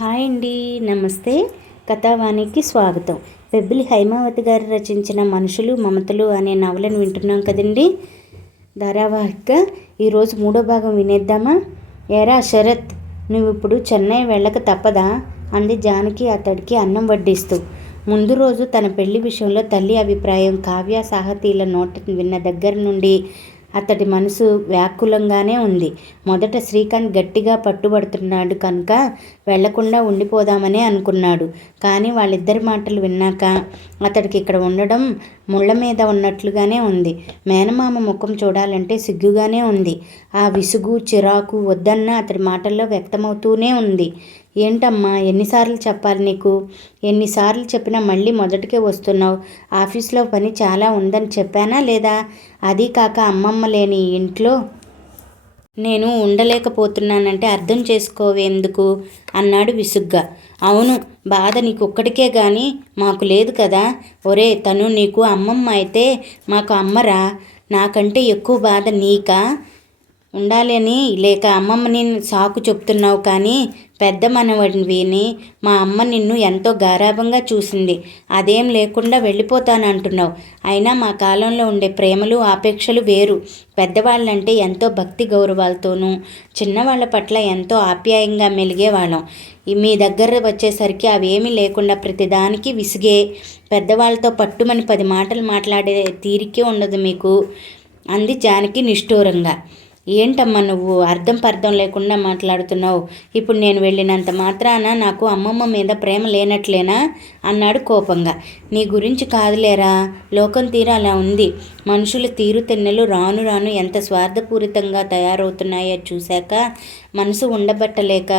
Hi అండి, నమస్తే. కథావాణికి స్వాగతం. పెబ్బిలి హైమావతి గారు రచించిన మనుషులు మమతలు అనే నవలను వింటున్నాం కదండి. ధారావాహిక ఈరోజు 3వ భాగం వినేద్దామా? ఏరా శరత్, నువ్వు ఇప్పుడు చెన్నై వెళ్ళక తప్పదా అంది జానకి అతడికి అన్నం వడ్డిస్తూ. ముందు రోజు తన పెళ్లి విషయంలో తల్లి అభిప్రాయం కావ్య సాహతీల నోట విన్న దగ్గర నుండి అతడి మనసు వ్యాకులంగానే ఉంది. మొదట శ్రీకాంత్ గట్టిగా పట్టుబడుతున్నాడు కనుక వెళ్లకుండా ఉండిపోదామనే అనుకున్నాడు. కానీ వాళ్ళిద్దరి మాటలు విన్నాక అతడికి ఇక్కడ ఉండడం ముళ్ళ మీద ఉన్నట్లుగానే ఉంది. మేనమామ ముఖం చూడాలంటే సిగ్గుగానే ఉంది. ఆ విసుగు చిరాకు వద్దన్న అతడి మాటల్లో వ్యక్తమవుతూనే ఉంది. ఏంటమ్మా, ఎన్నిసార్లు చెప్పాలి నీకు? ఎన్నిసార్లు చెప్పినా మళ్ళీ మొదటికే వస్తున్నావు. ఆఫీస్లో పని చాలా ఉందని చెప్పానా లేదా? అది కాక అమ్మమ్మ లేని ఇంట్లో నేను ఉండలేకపోతున్నానంటే అర్థం చేసుకోవేందుకు అన్నాడు విసుగ్గా. అవును, బాధ నీకొక్కడికే గాని మాకు లేదు కదా. ఒరే, తను నీకు అమ్మమ్మ అయితే మాకు అమ్మరా. నాకంటే ఎక్కువ బాధ నీకా ఉండాలని లేక అమ్మమ్మని సాకు చెప్తున్నావు? కానీ పెద్ద మనవడిని మా అమ్మ నిన్ను ఎంతో గారాబంగా చూసింది. అదేం లేకుండా వెళ్ళిపోతానంటున్నావు. అయినా మా కాలంలో ఉండే ప్రేమలు ఆపేక్షలు వేరు. పెద్దవాళ్ళంటే ఎంతో భక్తి గౌరవాలతోనూ చిన్నవాళ్ళ పట్ల ఎంతో ఆప్యాయంగా మెలిగేవాళ్ళం. మీ దగ్గర వచ్చేసరికి అవేమీ లేకుండా ప్రతిదానికి విసిగే. పెద్దవాళ్ళతో పట్టుమని 10 మాటలు మాట్లాడే తీరికే ఉండదు మీకు అంది జానకి నిష్ఠూరంగా. ఏంటమ్మా నువ్వు అర్థం పర్థం లేకుండా మాట్లాడుతున్నావు? ఇప్పుడు నేను వెళ్ళినంత మాత్రాన నాకు అమ్మమ్మ మీద ప్రేమ లేనట్లేనా అన్నాడు కోపంగా. నీ గురించి కాదులేరా, లోకం తీరు అలా ఉంది. మనుషుల తీరు తెన్నెలు రాను రాను ఎంత స్వార్థపూరితంగా తయారవుతున్నాయో చూశాక మనసు ఉండబట్టలేక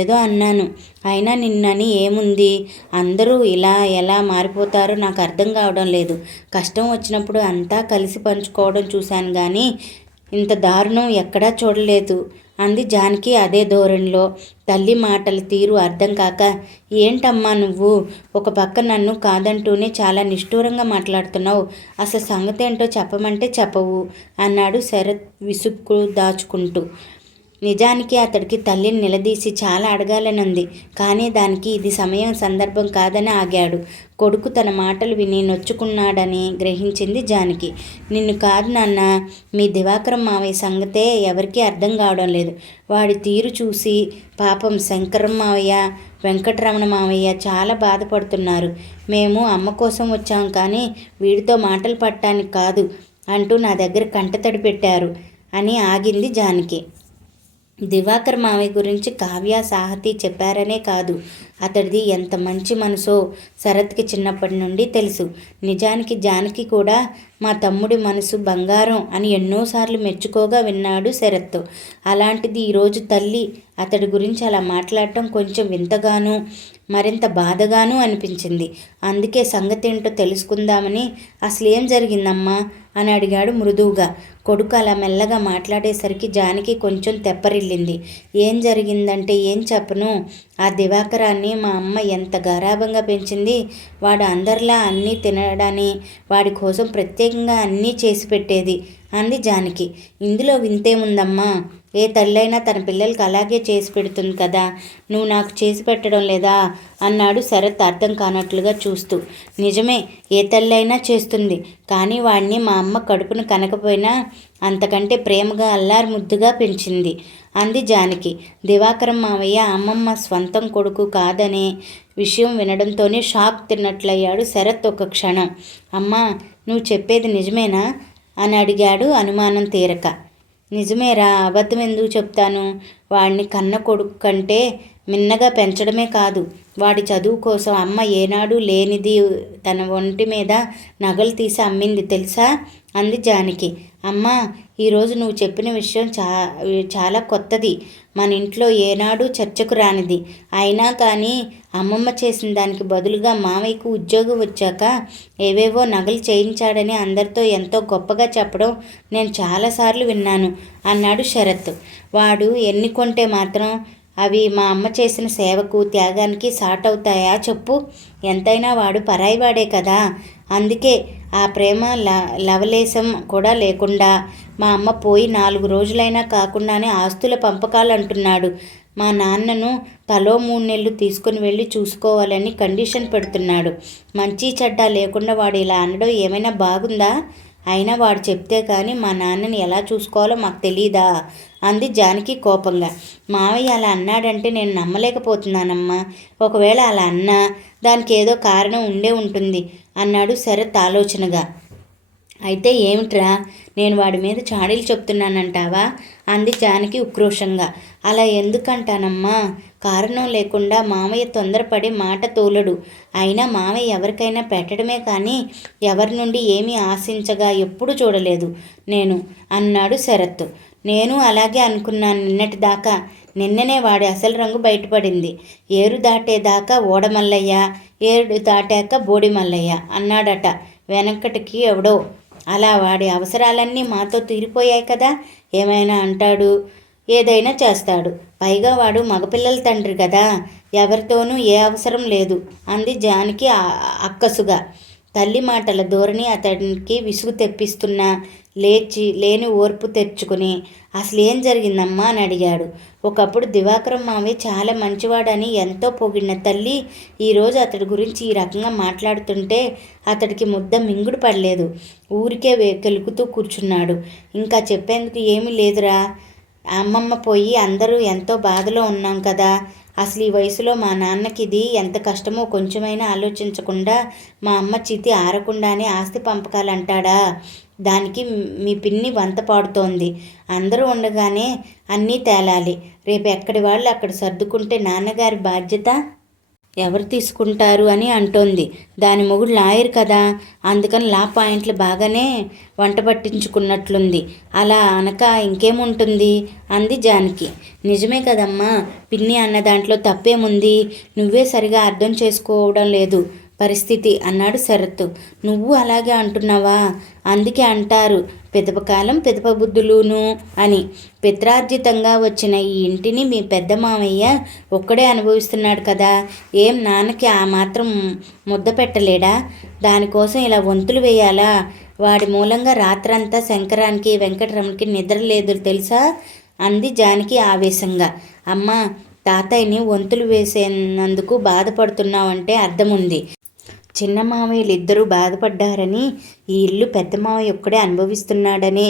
ఏదో అన్నాను. అయినా నిన్నని ఏముంది? అందరూ ఇలా ఎలా మారిపోతారో నాకు అర్థం కావడం లేదు. కష్టం వచ్చినప్పుడు అంతా కలిసి పంచుకోవడం చూశాను కానీ ఇంత దారుణం ఎక్కడా చూడలేదు అంది జానకి అదే ధోరణిలో. తల్లి మాటల తీరు అర్థం కాక, ఏంటమ్మా నువ్వు ఒక పక్క నన్ను కాదంటూనే చాలా నిష్ఠూరంగా మాట్లాడుతున్నావు. అసలు సంగతి ఏంటో చెప్పమంటే చెప్పవు అన్నాడు శరత్ విసుక్కు దాచుకుంటూ. నిజానికి అతడికి తల్లిని నిలదీసి చాలా అడగాలనుంది. కానీ దానికి ఇది సమయం సందర్భం కాదని ఆగాడు. కొడుకు తన మాటలు విని నొచ్చుకున్నాడని గ్రహించింది జానకి. నిన్ను కాదు నాన్న, మీ దివాకరం మావయ్య సంగతే ఎవరికీ అర్థం కావడం లేదు. వాడి తీరు చూసి పాపం శంకరం మావయ్య, వెంకటరమణ మావయ్య చాలా బాధపడుతున్నారు. మేము అమ్మ కోసం వచ్చాం కానీ వీడితో మాటలు పట్టడానికి కాదు అంటూ నా దగ్గర కంటతడి పెట్టారు అని ఆగింది జానకి. దివాకర్ మావయ్య గురించి కావ్య సాహతి చెప్పారనే కాదు, అతడిది ఎంత మంచి మనసో శరత్కి చిన్నప్పటి నుండి తెలుసు. నిజానికి జానకి కూడా మా తమ్ముడి మనసు బంగారం అని ఎన్నోసార్లు మెచ్చుకోగా విన్నాడు శరత్. అలాంటిది ఈరోజు తల్లి అతడి గురించి అలా మాట్లాడటం కొంచెం వింతగానూ మరింత బాధగానూ అనిపించింది. అందుకే సంగతి ఏంటో తెలుసుకుందామని, అసలు ఏం జరిగిందమ్మా అని అడిగాడు మృదువుగా. కొడుకు అలా మెల్లగా మాట్లాడేసరికి జానకి కొంచెం తెప్పరిల్లింది. ఏం జరిగిందంటే ఏం చెప్పను. ఆ దివాకరాన్ని మా అమ్మ ఎంత గారాబంగా పెంచింది. వాడు అందరిలా అన్నీ తినడని వాడి కోసం ప్రత్యేకంగా అన్నీ చేసి పెట్టేది అంది జానకి. ఇందులో వింతేముందమ్మా? ఏ తల్లైనా తన పిల్లలకి అలాగే చేసి పెడుతుంది కదా. నువ్వు నాకు చేసి పెట్టడం లేదా అన్నాడు శరత్ అర్థం కానట్లుగా చూస్తూ. నిజమే, ఏ తల్లైనా చేస్తుంది. కానీ వాడిని మా అమ్మ కడుపును కనకపోయినా అంతకంటే ప్రేమగా అల్లారు ముద్దుగా పెంచింది అంది జానకి. దివాకరం మావయ్య అమ్మమ్మ స్వంతం కొడుకు కాదనే విషయం వినడంతోనే షాక్ తిన్నట్లయ్యాడు శరత్ ఒక క్షణం. అమ్మా, నువ్వు చెప్పేది నిజమేనా అని అడిగాడు అనుమానం తీరక. నిజమేరా, అబద్ధం ఎందుకు చెప్తాను? వాడిని కన్న కొడుకు కంటే మిన్నగా పెంచడమే కాదు, వాడి చదువు కోసం అమ్మ ఏనాడు లేనిది తన ఒంటి మీద నగలు తీసి అమ్మింది తెలుసా అంది జానకి. అమ్మా, ఈరోజు నువ్వు చెప్పిన విషయం చాలా కొత్తది. మన ఇంట్లో ఏనాడు చర్చకు రానిది. అయినా కానీ అమ్మమ్మ చేసిన దానికి బదులుగా మావయ్యకు ఉద్యోగం వచ్చాక ఏవేవో నగలు చేయించాడని అందరితో ఎంతో గొప్పగా చెప్పడం నేను చాలాసార్లు విన్నాను అన్నాడు శరత్. వాడు ఎన్ని కొంటే మాత్రం అవి మా అమ్మ చేసిన సేవకు త్యాగానికి సాటవుతాయా చెప్పు? ఎంతైనా వాడు పరాయివాడే కదా. అందుకే ఆ ప్రేమ లవలేశం కూడా లేకుండా మా అమ్మ పోయి 4 రోజులైనా కాకుండానే ఆస్తుల పంపకాలు అంటున్నాడు. మా నాన్నను తలో 3 నెలలు తీసుకుని వెళ్ళి చూసుకోవాలని కండిషన్ పెడుతున్నాడు. మంచి చెడ్డ లేకుండా వాడు ఇలా అనడం ఏమైనా బాగుందా? అయినా వాడు చెప్తే కానీ మా నాన్నని ఎలా చూసుకోవాలో మాకు తెలీదా? అంది జానకి కోపంగా. మావయ్య అలా అన్నాడంటే నేను నమ్మలేకపోతున్నానమ్మా. ఒకవేళ అలా అన్నా దానికి ఏదో కారణం ఉండే ఉంటుంది అన్నాడు శరత్ ఆలోచనగా. అయితే ఏమిట్రా, నేను వాడి మీద చాడీలు చెప్తున్నానంటావా? అంది జానకి ఉక్రోషంగా. అలా ఎందుకంటానమ్మా? కారణం లేకుండా మామయ్య తొందరపడి మాట తోలడు. అయినా మామయ్య ఎవరికైనా పెట్టడమే కానీ ఎవరి నుండి ఏమీ ఆశించగా ఎప్పుడు చూడలేదు నేను అన్నాడు శరత్. నేను అలాగే అనుకున్నాను నిన్నటిదాకా. నిన్ననే వాడి అసలు రంగు బయటపడింది. ఏరు దాటేదాకా ఓడమల్లయ్య, ఏరు దాటాక బోడి మల్లయ్య అన్నాడట వెనకటికి ఎవడో. అలా వాడి అవసరాలన్నీ మాతో తీరిపోయాయి కదా. ఏమైనా అంటాడు, ఏదైనా చేస్తాడు. పైగా వాడు మగపిల్లల తండ్రి కదా, ఎవరితోనూ ఏ అవసరం లేదు అంది జానకి అక్కసుగా. తల్లి మాటల ధోరణి అతనికి విసుగు తెప్పిస్తున్నా లేచి లేని ఓర్పు తెచ్చుకుని అసలు ఏం జరిగిందమ్మా అని అడిగాడు. ఒకప్పుడు దివాకరం మావి చాలా మంచివాడని ఎంతో పొగిడిన తల్లి ఈరోజు అతడి గురించి ఈ రకంగా మాట్లాడుతుంటే అతడికి ముద్ద మింగుడు పడలేదు. ఊరికే కెలుకుతూ కూర్చున్నాడు. ఇంకా చెప్పేందుకు ఏమీ లేదురా. అమ్మమ్మ పోయి అందరూ ఎంతో బాధలో ఉన్నాం కదా. అసలు ఈ వయసులో మా నాన్నకి ఇది ఎంత కష్టమో కొంచెమైనా ఆలోచించకుండా మా అమ్మ చితి ఆరకుండానే ఆస్తి పంపకాలు అంటాడా? దానికి మీ పిన్ని వంత పాడుతోంది. అందరూ ఉండగానే అన్నీ తేలాలి. రేపు ఎక్కడి వాళ్ళు అక్కడ సర్దుకుంటే నాన్నగారి బాధ్యత ఎవరు తీసుకుంటారు అని అంటోంది. దాని మొగుడు లాయర్ కదా, అందుకని లా పాయింట్లు బాగానే వంట పట్టించుకున్నట్లుంది. అలా అనక ఇంకేముంటుంది అంది జానకి. నిజమే కదమ్మా, పిన్ని అన్న దాంట్లో తప్పేముంది? నువ్వే సరిగా అర్థం చేసుకోవడం లేదు పరిస్థితి అన్నాడు శరత్. నువ్వు అలాగే అంటున్నావా? అందుకే అంటారు పిదపకాలం పిదప బుద్ధులును అని. పిత్రార్జితంగా వచ్చిన ఈ ఇంటిని మీ పెద్ద మామయ్య ఒక్కడే అనుభవిస్తున్నాడు కదా. ఏం నాన్నకి ఆ మాత్రం ముద్ద పెట్టలేడా? దానికోసం ఇలా వంతులు వేయాలా? వాడి మూలంగా రాత్రంతా శంకరానికి వెంకటరమణకి నిద్ర లేదు తెలుసా అంది జానకి ఆవేశంగా. అమ్మా, తాతయ్యని వంతులు వేసేందుకు బాధపడుతున్నావంటే అర్థముంది. చిన్న మామయ్యలు ఇద్దరూ బాధపడ్డారని ఈ ఇల్లు పెద్ద మామయ్య ఒక్కడే అనుభవిస్తున్నాడని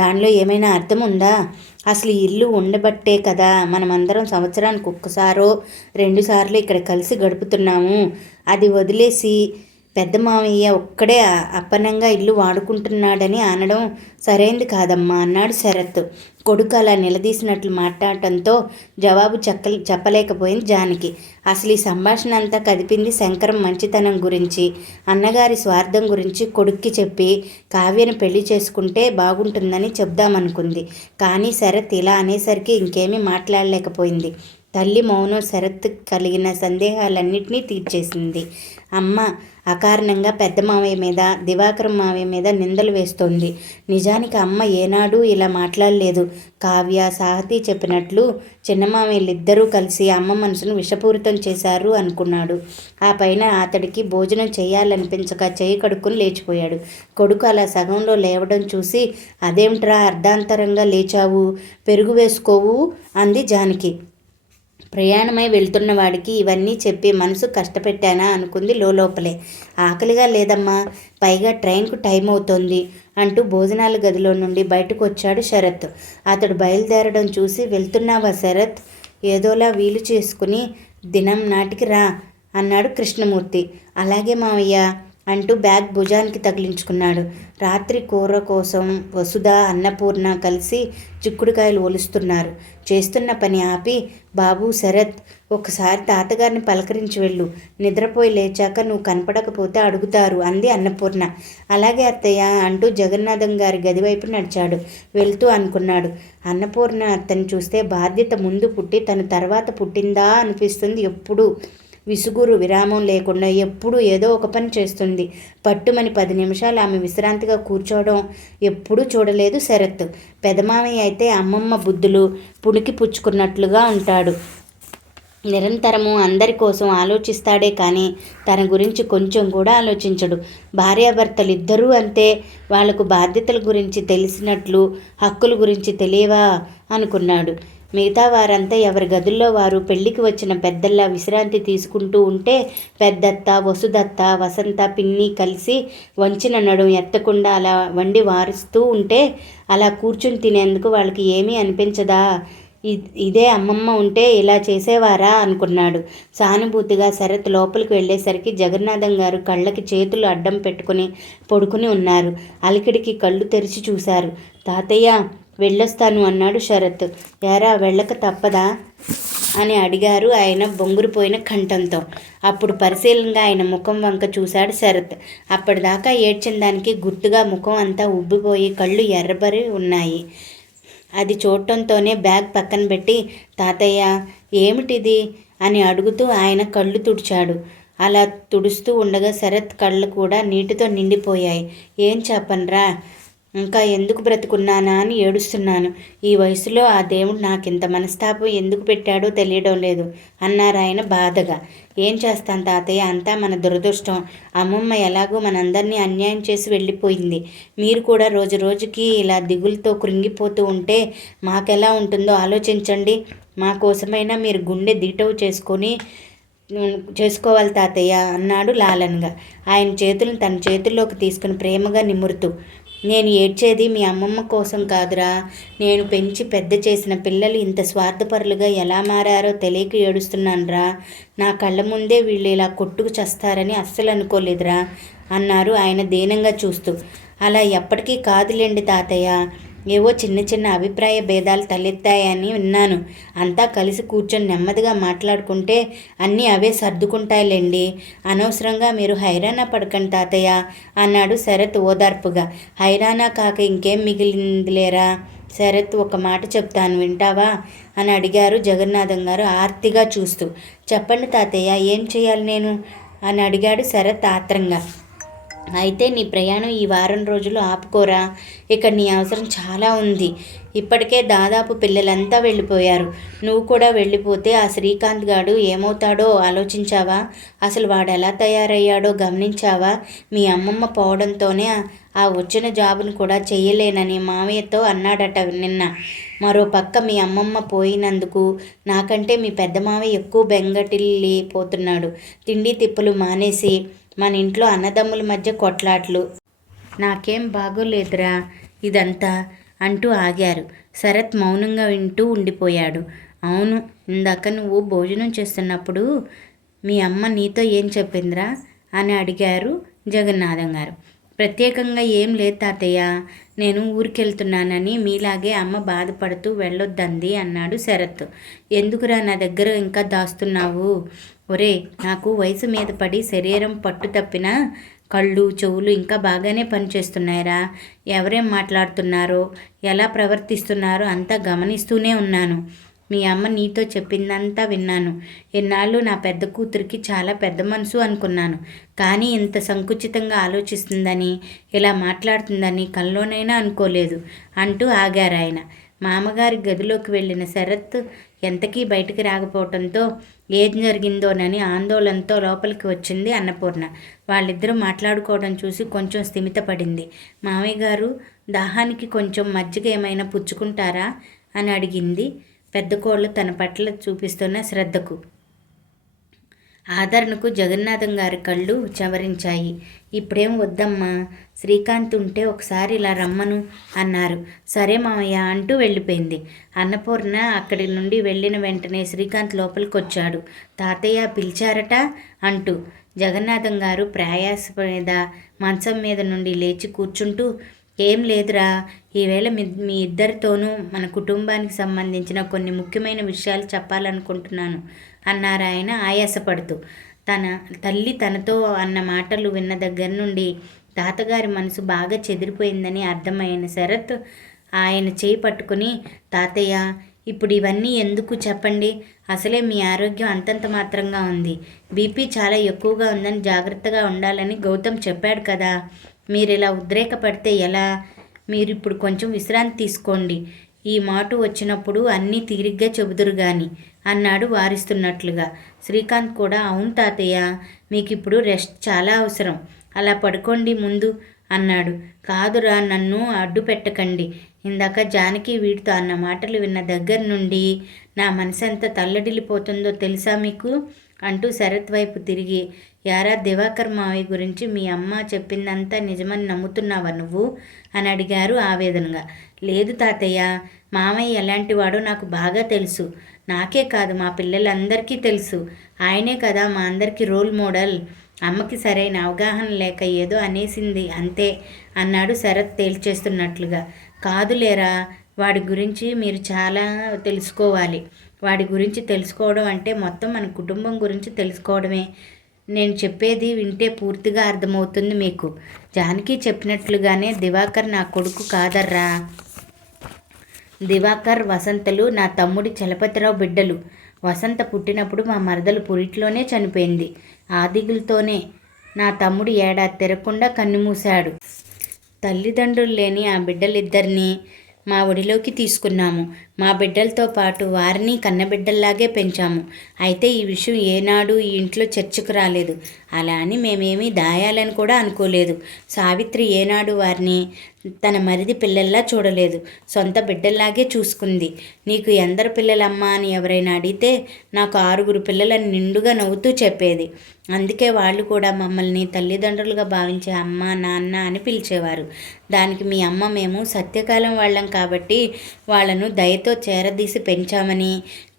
దానిలో ఏమైనా అర్థం ఉందా? అసలు ఈ ఇల్లు ఉండబట్టే కదా మనమందరం సంవత్సరానికి ఒక్కసారో 2 సార్లు ఇక్కడ కలిసి గడుపుతున్నాము. అది వదిలేసి పెద్ద మామయ్య ఒక్కడే అప్పనంగా ఇల్లు వాడుకుంటున్నాడని అనడం సరైంది కాదమ్మా అన్నాడు శరత్. కొడుకు అలా నిలదీసినట్లు మాట్లాడటంతో జవాబు చెప్పలేకపోయింది జానకి. అసలు ఈ సంభాషణ అంతా కదిపింది శంకరం మంచితనం గురించి, అన్నగారి స్వార్థం గురించి కొడుక్కి చెప్పి కావ్యను పెళ్లి చేసుకుంటే బాగుంటుందని చెప్దామనుకుంది. కానీ శరత్ ఇలా అనేసరికి ఇంకేమీ మాట్లాడలేకపోయింది. తల్లి మౌనం శరత్ కలిగిన సందేహాలన్నింటినీ తీర్చేసింది. అమ్మ అకారణంగా పెద్ద మావయ్య మీద, దివాకరం మావయ్య మీద నిందలు వేస్తోంది. నిజానికి అమ్మ ఏనాడూ ఇలా మాట్లాడలేదు. కావ్య, సాహతి చెప్పినట్లు చిన్న మావయ్యలిద్దరూ కలిసి అమ్మ మనసును విషపూరితం చేశారు అనుకున్నాడు. ఆ పైన అతడికి భోజనం చేయాలనిపించక చేయి కడుక్కుని లేచిపోయాడు. కొడుకు అలా సగంలో లేవడం చూసి అదేమిట్రా అర్ధాంతరంగా లేచావు, పెరుగు వేసుకోవు అంది జానకి. ప్రయాణమై వెళ్తున్న వాడికి ఇవన్నీ చెప్పి మనసు కష్టపెట్టానా అనుకుంది లోపలే. ఆకలిగా లేదమ్మా, పైగా ట్రైన్కు టైం అవుతోంది అంటూ భోజనాల గదిలో నుండి బయటకు వచ్చాడు శరత్. అతడు బయలుదేరడం చూసి వెళ్తున్నావా శరత్? ఏదోలా వీలు చేసుకుని దినం నాటికి రా అన్నాడు కృష్ణమూర్తి. అలాగే మావయ్య అంటూ బ్యాగ్ భుజానికి తగిలించుకున్నాడు. రాత్రి కూర కోసం వసుధ, అన్నపూర్ణ కలిసి చిక్కుడుకాయలు ఒలుస్తున్నారు. చేస్తున్న పని ఆపి, బాబు శరత్, ఒకసారి తాతగారిని పలకరించి వెళ్ళు. నిద్రపోయి లేచాక నువ్వు కనపడకపోతే అడుగుతారు అంది అన్నపూర్ణ. అలాగే అత్తయ్య అంటూ జగన్నాథం గారి గదివైపు నడిచాడు. వెళ్తూ అనుకున్నాడు, అన్నపూర్ణ అత్తని చూస్తే బాధ్యత ముందు పుట్టి తను తర్వాత పుట్టిందా అనిపిస్తుంది. ఎప్పుడు విసుగురు విరామం లేకుండా ఎప్పుడూ ఏదో ఒక పని చేస్తుంది. పట్టుమని 10 నిమిషాలు ఆమె విశ్రాంతిగా కూర్చోవడం ఎప్పుడూ చూడలేదు శరత్. పెదమామయ్య అయితే అమ్మమ్మ బుద్ధులు పుణికి పుచ్చుకున్నట్లుగా ఉంటాడు. నిరంతరము అందరి కోసం ఆలోచిస్తాడే కానీ తన గురించి కొంచెం కూడా ఆలోచించడు. భార్యాభర్తలు ఇద్దరూ అంతే. వాళ్లకు బాధ్యతల గురించి తెలిసినట్లు హక్కుల గురించి తెలియవా అనుకున్నాడు. మిగతా వారంతా ఎవరి గదుల్లో వారు పెళ్లికి వచ్చిన పెద్దల్లా విశ్రాంతి తీసుకుంటూ ఉంటే పెద్దత్త, వసుదత్త, వసంత, పిన్ని కలిసి వంచిన నడుం ఎత్తకుండా అలా వండి వారుస్తూ ఉంటే అలా కూర్చుని తినేందుకు వాళ్ళకి ఏమీ అనిపించదా? ఇదే అమ్మమ్మ ఉంటే ఇలా చేసేవారా అనుకున్నాడు సానుభూతిగా. శరత్ లోపలికి వెళ్ళేసరికి జగన్నాథం గారు కళ్ళకి చేతులు అడ్డం పెట్టుకుని పడుకుని ఉన్నారు. అలికిడికి కళ్ళు తెరిచి చూశారు. తాతయ్య, వెళ్ళొస్తాను అన్నాడు శరత్. ఏరా, వెళ్ళక తప్పదా అని అడిగారు ఆయన బొంగురుపోయిన కంఠంతో. అప్పుడు పరిశీలనగా ఆయన ముఖం వంక చూశాడు శరత్. అప్పటిదాకా ఏడ్చిన దానికి గుర్తుగా ముఖం అంతా ఉబ్బిపోయి కళ్ళు ఎర్రబరి ఉన్నాయి. అది చూడటంతోనే బ్యాగ్ పక్కన పెట్టి, తాతయ్య ఏమిటిది అని అడుగుతూ ఆయన కళ్ళు తుడిచాడు. అలా తుడుస్తూ ఉండగా శరత్ కళ్ళు కూడా నీటితో నిండిపోయాయి. ఏం చెప్పనరా, ఇంకా ఎందుకు బ్రతుకున్నానా అని ఏడుస్తున్నాను. ఈ వయసులో ఆ దేవుడు నాకింత మనస్తాపం ఎందుకు పెట్టాడో తెలియడం లేదు అన్నారు ఆయన బాధగా. ఏం చేస్తాను తాతయ్య, అంతా మన దురదృష్టం. అమ్మమ్మ ఎలాగో మనందరినీ అన్యాయం చేసి వెళ్ళిపోయింది. మీరు కూడా రోజు రోజుకి ఇలా దిగులతో కృంగిపోతూ ఉంటే మాకెలా ఉంటుందో ఆలోచించండి. మా కోసమైనా మీరు గుండె దీటవు చేసుకోవాలి తాతయ్య అన్నాడు లాలన్గా ఆయన చేతులను తన చేతుల్లోకి తీసుకుని ప్రేమగా నిమురుతూ. నేను ఏడ్చేది మీ అమ్మమ్మ కోసం కాదురా. నేను పెంచి పెద్ద చేసిన పిల్లలు ఇంత స్వార్థపరులుగా ఎలా మారారో తెలియక ఏడుస్తున్నానురా. నా కళ్ళ ముందే వీళ్ళు ఇలా కొట్టుకు చస్తారని అస్సలు అనుకోలేదురా అన్నారు ఆయన దీనంగా చూస్తూ. అలా ఎప్పటికీ కాదులేండి తాతయ్య, ఏవో చిన్న చిన్న అభిప్రాయ భేదాలు తలెత్తాయని విన్నాను. అంతా కలిసి కూర్చొని నెమ్మదిగా మాట్లాడుకుంటే అన్నీ అవే సర్దుకుంటాయిలేండి. అనవసరంగా మీరు హైరానా పడకండి తాతయ్య అన్నాడు శరత్ ఓదార్పుగా. హైరానా కాక ఇంకేం మిగిలిందిలేరా. శరత్, ఒక మాట చెప్తాను, వింటావా అని అడిగారు జగన్నాథం గారు ఆర్తిగా చూస్తూ. చెప్పండి తాతయ్య, ఏం చేయాలి నేను అని అడిగాడు శరత్ ఆత్రంగా. అయితే నీ ప్రయాణం ఈ వారం రోజులు ఆపుకోరా. ఇక నీ అవసరం చాలా ఉంది. ఇప్పటికే దాదాపు పిల్లలంతా వెళ్ళిపోయారు. నువ్వు కూడా వెళ్ళిపోతే ఆ శ్రీకాంత్ గాడు ఏమవుతాడో ఆలోచించావా? అసలు వాడు ఎలా తయారయ్యాడో గమనించావా? మీ అమ్మమ్మ పోవడంతోనే ఆ వచ్చిన జాబును కూడా చెయ్యలేనని మామయ్యతో అన్నాడట నిన్న. మరో పక్క మీ అమ్మమ్మ పోయినందుకు నాకంటే మీ పెద్ద మామయ్య ఎక్కువ బెంగటిల్లిపోతున్నాడు. తిండి తిప్పులు మానేసి మన ఇంట్లో అన్నదమ్ముల మధ్య కొట్లాట్లు. నాకేం బాగోలేదురా ఇదంతా అంటూ ఆగారు. శరత్ మౌనంగా వింటూ ఉండిపోయాడు. అవును, ఇందాక నువ్వు భోజనం చేస్తున్నప్పుడు మీ అమ్మ నీతో ఏం చెప్పిందిరా అని అడిగారు జగన్నాథం గారు. ప్రత్యేకంగా ఏం లేదు తాతయ్య, నేను ఊరికెళ్తున్నానని మీలాగే అమ్మ బాధపడుతూ వెళ్ళొద్దంది అన్నాడు శరత్. ఎందుకురా నా దగ్గర ఇంకా దాస్తున్నావు? ఒరే, నాకు వయసు మీద పడి శరీరం పట్టు తప్పినా కళ్ళు చెవులు ఇంకా బాగానే పనిచేస్తున్నాయిరా. ఎవరేం మాట్లాడుతున్నారో ఎలా ప్రవర్తిస్తున్నారో అంతా గమనిస్తూనే ఉన్నాను. మీ అమ్మ నీతో చెప్పిందంతా విన్నాను. ఎన్నాళ్ళు నా పెద్ద కూతురికి చాలా పెద్ద మనసు అనుకున్నాను. కానీ ఇంత సంకుచితంగా ఆలోచిస్తుందని, ఇలా మాట్లాడుతుందని కల్లోనైనా అనుకోలేదు అంటూ ఆగారు ఆయన. మామగారి గదిలోకి వెళ్ళిన శరత్ ఎంతకీ బయటికి రాకపోవడంతో ఏం జరిగిందోనని ఆందోళనతో లోపలికి వచ్చింది అన్నపూర్ణ. వాళ్ళిద్దరూ మాట్లాడుకోవడం చూసి కొంచెం స్థిమితపడింది. మామయ్య గారు, దాహానికి కొంచెం మజ్జిగ ఏమైనా పుచ్చుకుంటారా అని అడిగింది పెద్ద కోళ్ళు తన పట్ల చూపిస్తున్న శ్రద్ధకు. ఆదరణకు జగన్నాథం గారి కళ్ళు చవరించాయి. ఇప్పుడేం వద్దమ్మా, శ్రీకాంత్ ఉంటే ఒకసారి ఇలా రమ్మను అన్నారు. సరే మామయ్య అంటూ వెళ్ళిపోయింది. అన్నపూర్ణ అక్కడి నుండి వెళ్ళిన వెంటనే శ్రీకాంత్ లోపలికి వచ్చాడు. తాతయ్య పిలిచారట అంటూ. జగన్నాథం గారు ప్రయాస మీద మంచం మీద నుండి లేచి కూర్చుంటూ, ఏం లేదురా, ఈవేళ మీ ఇద్దరితోనూ మన కుటుంబానికి సంబంధించిన కొన్ని ముఖ్యమైన విషయాలు చెప్పాలనుకుంటున్నాను అన్నారు ఆయన ఆయాసపడుతూ. తన తల్లి తనతో అన్న మాటలు విన్న దగ్గర నుండి తాతగారి మనసు బాగా చెదిరిపోయిందని అర్థమైన శరత్ ఆయన చేయి పట్టుకుని, తాతయ్య ఇప్పుడు ఇవన్నీ ఎందుకు చెప్పండి, అసలే మీ ఆరోగ్యం అంతంత మాత్రంగా ఉంది. బీపీ చాలా ఎక్కువగా ఉందని జాగ్రత్తగా ఉండాలని గౌతమ్ చెప్పాడు కదా. మీరు ఇలా ఉద్రేకపడితే ఎలా? మీరు ఇప్పుడు కొంచెం విశ్రాంతి తీసుకోండి. ఈ మాట వచ్చినప్పుడు అన్నీ తీరిగ్గా చెబుదురు గాని అన్నాడు వారిస్తున్నట్లుగా. శ్రీకాంత్ కూడా, అవును తాతయ్య, మీకు ఇప్పుడు రెస్ట్ చాలా అవసరం, అలా పడుకోండి ముందు అన్నాడు. కాదురా, నన్ను అడ్డు పెట్టకండి. ఇందాక జానకి వీడితో అన్న మాటలు విన్న దగ్గర నుండి నా మనసంతా తల్లడిల్లిపోతుందో తెలుసా మీకు అంటూ శరత్ వైపు తిరిగి, యారా దివాకర్ మావయ్య గురించి మీ అమ్మ చెప్పిందంతా నిజమని నమ్ముతున్నావా నువ్వు అని అడిగారు ఆవేదనగా. లేదు తాతయ్య, మామయ్య ఎలాంటి వాడో నాకు బాగా తెలుసు. నాకే కాదు మా పిల్లలందరికీ తెలుసు. ఆయనే కదా మా అందరికీ రోల్ మోడల్. అమ్మకి సరైన అవగాహన లేక ఏదో అనేసింది అంతే అన్నాడు శరత్ తేల్చేస్తున్నట్లుగా. కాదులేరా, వాడి గురించి మీరు చాలా తెలుసుకోవాలి. వాడి గురించి తెలుసుకోవడం అంటే మొత్తం మన కుటుంబం గురించి తెలుసుకోవడమే. నేను చెప్పేది వింటే పూర్తిగా అర్థమవుతుంది మీకు. జానకి చెప్పినట్లుగానే దివాకర్ నా కొడుకు కాదర్రా. దివాకర్, వసంతలు నా తమ్ముడి చలపతిరావు బిడ్డలు. వసంత పుట్టినప్పుడు మా మరదలు పురిట్లోనే చనిపోయింది. ఆ దిగులతోనే నా తమ్ముడు ఏడాది తిరగకుండా కన్నుమూశాడు. తల్లిదండ్రులు లేని ఆ బిడ్డలిద్దరినీ మా ఒడిలోకి తీసుకున్నాము. మా బిడ్డలతో పాటు వారిని కన్నబిడ్డల్లాగే పెంచాము. అయితే ఈ విషయం ఏనాడు ఈ ఇంట్లో చర్చకు రాలేదు. అలా అని మేమేమీ దాయాలని కూడా అనుకోలేదు. సావిత్రి ఏనాడు వారిని తన మరిది పిల్లల్లా చూడలేదు. సొంత బిడ్డల్లాగే చూసుకుంది. నీకు ఎందరు పిల్లలమ్మా అని ఎవరైనా అడిగితే నాకు 6 పిల్లలని నిండుగా నవ్వుతూ చెప్పేది. అందుకే వాళ్ళు కూడా మమ్మల్ని తల్లిదండ్రులుగా భావించే అమ్మ, నాన్న అని పిలిచేవారు. దానికి మీ అమ్మ మేము సత్యకాలం వాళ్ళం కాబట్టి వాళ్ళను దయతో చేరదీసి పెంచామని,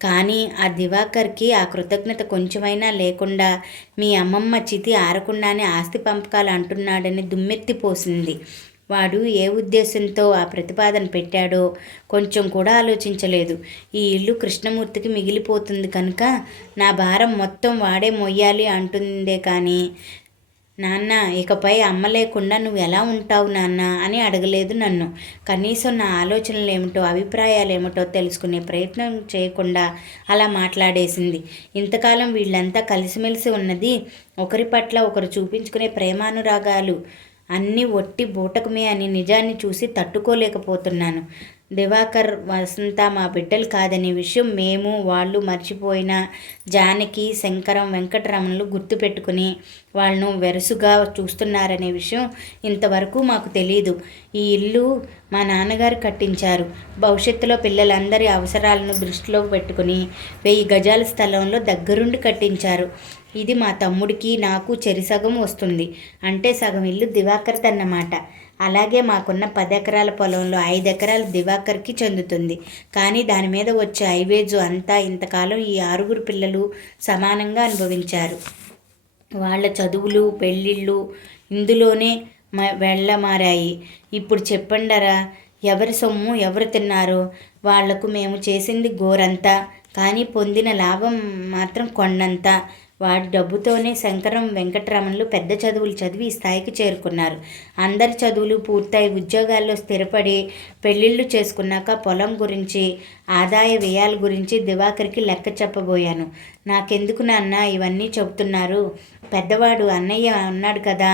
కానీ ఆ దివాకర్కి ఆ కృతజ్ఞత కొంచెమైనా లేకుండా మీ అమ్మమ్మ చితి ఆరకుండానే ఆస్తి పంపకాలు అంటున్నాడని దుమ్మెత్తిపోసింది. వాడు ఏ ఉద్దేశంతో ఆ ప్రతిపాదన పెట్టాడో కొంచెం కూడా ఆలోచించలేదు. ఈ ఇల్లు కృష్ణమూర్తికి మిగిలిపోతుంది కనుక నా భారం మొత్తం వాడే మొయ్యాలి అంటుందే కానీ నాన్న ఇకపై అమ్మ లేకుండా నువ్వు ఎలా ఉంటావు నాన్న అని అడగలేదు నన్ను. కనీసం నా ఆలోచనలు ఏమిటో, అభిప్రాయాలు ఏమిటో తెలుసుకునే ప్రయత్నం చేయకుండా అలా మాట్లాడేసింది. ఇంతకాలం వీళ్ళంతా కలిసిమెలిసి ఉన్నది ఒకరి పట్ల ఒకరు చూపించుకునే ప్రేమానురాగాలు అన్నీ ఒట్టి బూటకమే అని నిజాన్ని చూసి తట్టుకోలేకపోతున్నాను. దివాకర్, వసంత మా బిడ్డలు కాదనే విషయం మేము వాళ్ళు మర్చిపోయిన జానకి, శంకరం, వెంకటరమణలు గుర్తుపెట్టుకుని వాళ్ళను వెరసుగా చూస్తున్నారనే విషయం ఇంతవరకు మాకు తెలీదు. ఈ ఇల్లు మా నాన్నగారు కట్టించారు. భవిష్యత్తులో పిల్లలందరి అవసరాలను దృష్టిలో పెట్టుకుని 1000 గజాల స్థలంలో దగ్గరుండి కట్టించారు. ఇది మా తమ్ముడికి నాకు చెరిసగం వస్తుంది. అంటే సగం ఇల్లు దివాకర్దన్నమాట. అలాగే మాకున్న 10 ఎకరాల పొలంలో 5 ఎకరాలు దివాకర్కి చెందుతుంది. కానీ దాని మీద వచ్చే ఐవేజు అంతా ఇంతకాలం ఈ 6 పిల్లలు సమానంగా అనుభవించారు. వాళ్ళ చదువులు, పెళ్ళిళ్ళు ఇందులోనే వెళ్ళమారాయి. ఇప్పుడు చెప్పండరా, ఎవరి సొమ్ము ఎవరు తిన్నారో. వాళ్లకు మేము చేసింది గోరంతా, కానీ పొందిన లాభం మాత్రం కొండంతా. వాడి డబ్బుతోనే శంకరం, వెంకటరమణలు పెద్ద చదువులు చదివి ఈ స్థాయికి చేరుకున్నారు. అందరి చదువులు పూర్తయి ఉద్యోగాల్లో స్థిరపడి పెళ్ళిళ్ళు చేసుకున్నాక పొలం గురించి, ఆదాయ వ్యయాల గురించి దివాకర్కి లెక్క చెప్పబోయాను. నాకెందుకు నాన్న ఇవన్నీ చెబుతున్నారు? పెద్దవాడు అన్నయ్య అన్నాడు కదా,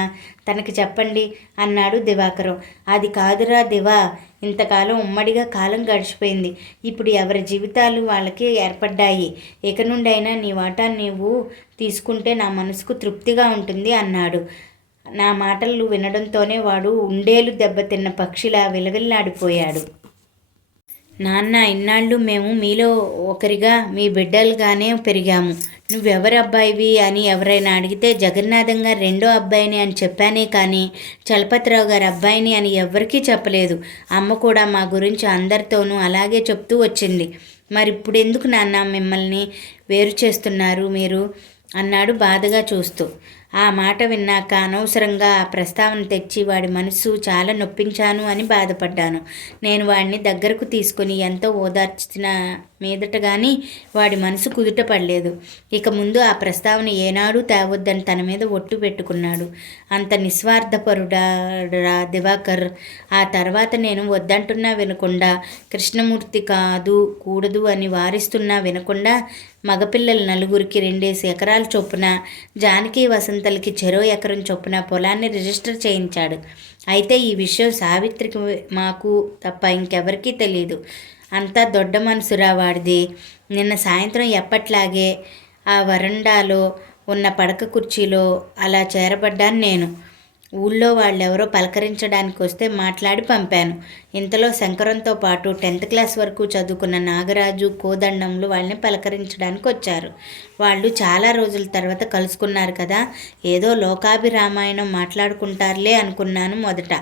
తనకి చెప్పండి అన్నాడు దివాకరం. అది కాదురా దివా, ఇంతకాలం ఉమ్మడిగా కాలం గడిచిపోయింది. ఇప్పుడు ఎవరి జీవితాలు వాళ్ళకి ఏర్పడ్డాయి. ఇక నుండైనా నీ వాటా నీవు తీసుకుంటే నా మనసుకు తృప్తిగా ఉంటుంది అన్నాడు. నా మాటలు వినడంతోనే వాడు ఉండేలు దెబ్బతిన్న పక్షిలా విలవిల్లాడిపోయాడు. నాన్న, ఇన్నాళ్ళు మేము మీలో ఒకరిగా, మీ బిడ్డలుగానే పెరిగాము. నువ్వెవరి అబ్బాయివి అని ఎవరైనా అడిగితే జగన్నాథం గారు 2వ అబ్బాయిని అని చెప్పానే కానీ చలపతిరావు గారి అబ్బాయిని అని ఎవ్వరికీ చెప్పలేదు. అమ్మ కూడా మా గురించి అందరితోనూ అలాగే చెప్తూ వచ్చింది. మరి ఇప్పుడు ఎందుకు నాన్న మిమ్మల్ని వేరు చేస్తున్నారు మీరు అన్నాడు బాధగా చూస్తూ. ఆ మాట విన్నాక అనవసరంగా ఆ ప్రస్తావన తెచ్చి వాడి మనసు చాలా నొప్పించాను అని బాధపడ్డాను. నేను వాడిని దగ్గరకు తీసుకుని ఎంతో ఓదార్చిన మీదట కానీ వాడి మనసు కుదుట పడలేదు. ఇక ముందు ఆ ప్రస్తావన ఏనాడూ తేవద్దని తన మీద ఒట్టు పెట్టుకున్నాడు. అంత నిస్వార్థపరుడా దివాకర్. ఆ తర్వాత నేను వద్దంటున్నా వినకుండా, కృష్ణమూర్తి కూడదు అని వారిస్తున్నా వినకుండా మగపిల్లలు 4కి 2 ఎకరాల చొప్పున, జానకి, వసంతలకి చెరో ఎకరం చొప్పున పొలాన్ని రిజిస్టర్ చేయించాడు. అయితే ఈ విషయం సావిత్రికి, మాకు తప్ప ఇంకెవరికీ తెలియదు. అంతా దొడ్డ మనసురా వాడిది. నిన్న సాయంత్రం ఎప్పట్లాగే ఆ వరండాలో ఉన్న పడక కుర్చీలో అలా చేరబడ్డాను నేను. ఊళ్ళో వాళ్ళెవరో పలకరించడానికి వస్తే మాట్లాడి పంపాను. ఇంతలో శంకరంతో పాటు 10th క్లాస్ వరకు చదువుకున్న నాగరాజు, కోదండంలు వాళ్ళని పలకరించడానికి వచ్చారు. వాళ్ళు చాలా రోజుల తర్వాత కలుసుకున్నారు కదా, ఏదో లోకాభిరామాయణం మాట్లాడుకుంటారులే అనుకున్నాను మొదట.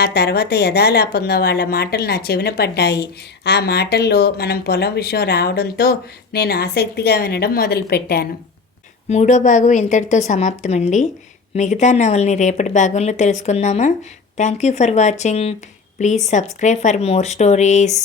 ఆ తర్వాత యథాలాపంగా వాళ్ళ మాటలు నా చెవిన పడ్డాయి. ఆ మాటల్లో మనం పొలం విషయం రావడంతో నేను ఆసక్తిగా వినడం మొదలుపెట్టాను. 3వ భాగం ఇంతటితో సమాప్తమండి. మిగతా నవల్ని రేపటి భాగంలో తెలుసుకుందామా? Thank you for watching. Please subscribe for more stories.